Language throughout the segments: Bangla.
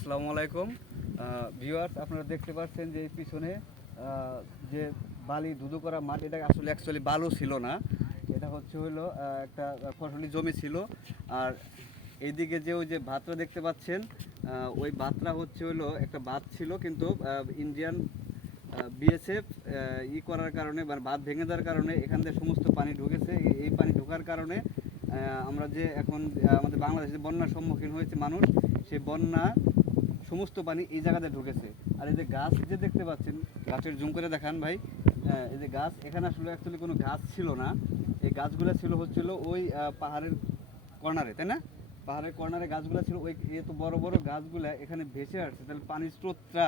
আসসালামু আলাইকুম। ভিউয়ার্স আপনারা দেখতে পাচ্ছেন যে এই পিছনে যে বালি ধুধু করা মাঠ, এটা আসলে অ্যাকচুয়ালি বালু ছিল না। এটা হচ্ছে হলো একটা ফসলি জমি ছিল। আর এইদিকে যে ওই যে ভাতটা দেখতে পাচ্ছেন ওই ভাতটা হচ্ছে হলো একটা বাঁধ ছিল, কিন্তু ইন্ডিয়ান বিএসএফ ই করার কারণে মানে বাঁধ ভেঙে দেওয়ার কারণে এখান থেকে সমস্ত পানি ঢুকেছে। এই পানি ঢোকার কারণে আমরা যে এখন আমাদের বাংলাদেশে বন্যার সম্মুখীন হয়েছে মানুষ, সেই বন্যা সমস্ত পানি এই জায়গাতে ঢুকেছে। আর এই যে গাছ যে দেখতে পাচ্ছেন, গাছের জুম করে দেখান ভাই। এই যে গাছ, এখানে আসলে অ্যাকচুয়ালি কোনো গাছ ছিল না। এই গাছগুলো ছিল হচ্ছিল ওই পাহাড়ের কর্নারে, তাই না? পাহাড়ের কর্নারে গাছগুলো ছিল, ওই এত বড় বড় গাছগুলা এখানে ভেসে আসছে। তাহলে পানির স্রোতটা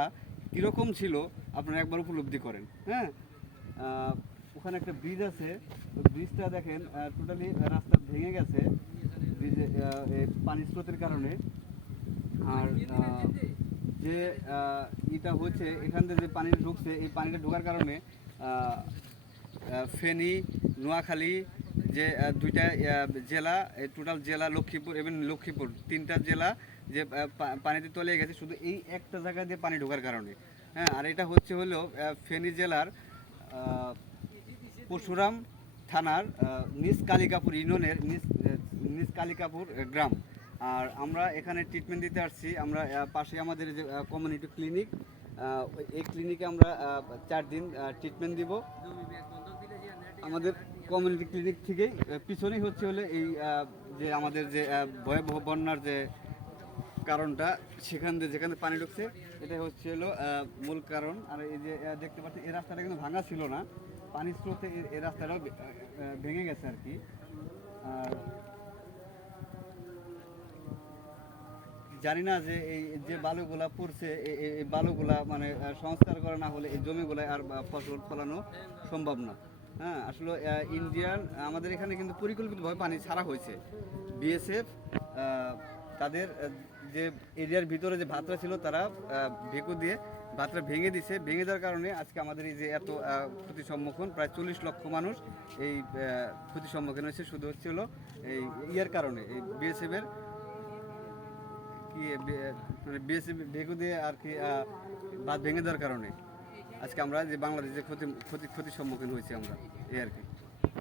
কীরকম ছিল, আপনারা একবার উপলব্ধি করেন হ্যাঁ? ওখানে একটা ব্রিজ আছে। ব্রিজটা দেখেন টোটালি রাস্তা ভেঙে গেছে। ব্রিজে পানির স্রোতের কারণে। যে ইটা হচ্ছে, এখান থেকে যে পানিটা ঢুকছে, এই পানিটা ঢোকার কারণে ফেনী, নোয়াখালী, যে দুইটা জেলা টোটাল জেলা লক্ষ্মীপুর এবং লক্ষ্মীপুর, তিনটা জেলা যে পানিতে তলিয়ে গেছে, শুধু এই একটা জায়গা দিয়ে পানি ঢোকার কারণে। হ্যাঁ আর এটা হচ্ছে হলো ফেনী জেলার পরশুরাম থানার নিজ কালিকাপুর ইউনিয়নের, নিজ নিজ কালিকাপুর গ্রাম। আর আমরা এখানে ট্রিটমেন্ট দিতে আসছি। আমরা পাশে আমাদের যে কমিউনিটি ক্লিনিক এই ক্লিনিকে আমরা চার দিন ট্রিটমেন্ট দিব। আমাদের কমিউনিটি ক্লিনিক থেকেই পিছনেই হচ্ছে হলে এই যে আমাদের যে ভয়াবহ বন্যার যে কারণটা, সেখান দিয়ে যেখানে পানি ঢুকছে এটা হচ্ছে হলো মূল কারণ। আর এই যে দেখতে পাচ্ছি এই রাস্তাটা কিন্তু ভাঙা ছিল না। পানির স্রোতে এই- রাস্তাটাও ভেঙে গেছে আর কি। জানি না যে এই যে বালুগুলা পড়ছে এই- বালুগুলা মানে সংস্কার করা না হলে এই জমিগুলা আর ফসল ফলানো সম্ভব না। হ্যাঁ আসলে ইন্ডিয়ান, আমাদের এখানে কিন্তু পরিকল্পিতভাবে পানি ছাড়া হয়েছে। বিএসএফ তাদের যে এরিয়ার ভিতরে যে ভাতরা ছিল, তারা ভেকু দিয়ে ভাতটা ভেঙে দিছে। ভেঙে দেওয়ার কারণে আজকে আমাদের এই যে এত ক্ষতির সম্মুখীন, প্রায় চল্লিশ লক্ষ মানুষ এই ক্ষতির সম্মুখীন হয়েছে। শুধু হচ্ছে হলো এই ইয়ার কারণে, এই বিএসএফের কি মানে বিএসএফ ভেঙে দিয়ে আর কি বাদ ভেঙে দেওয়ার কারণে। আজকে আমরা যে বাংলাদেশে ক্ষতি ক্ষতি ক্ষতির সম্মুখীন হয়েছি আমরা, এই আর কি।